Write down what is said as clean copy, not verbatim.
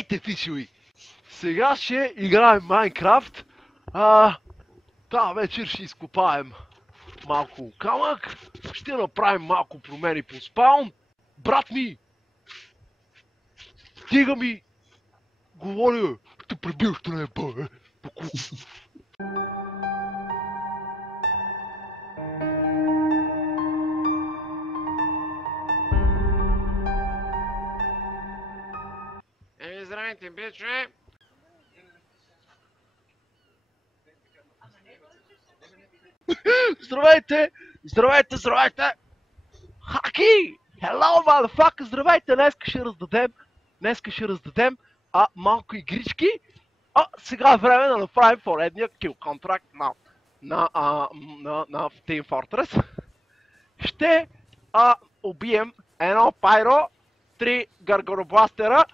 Здравейте, фишови! Сега ще играем Майнкрафт. Тази вечер ще изкопаем малко камък. Ще направим малко промени по спаун. Брат ми! Стига ми! Говоря! Те пребил, ще не бъде! Здравейте, бичове! Здравейте! Здравейте, здравейте! Хаки! Hello, motherfucker! Здравейте! Днеска ще раздадем малко игрички. Сега е време да направим поредния kill контракт на Team Fortress. Ще убием едно пайро, 3 гаргоробластера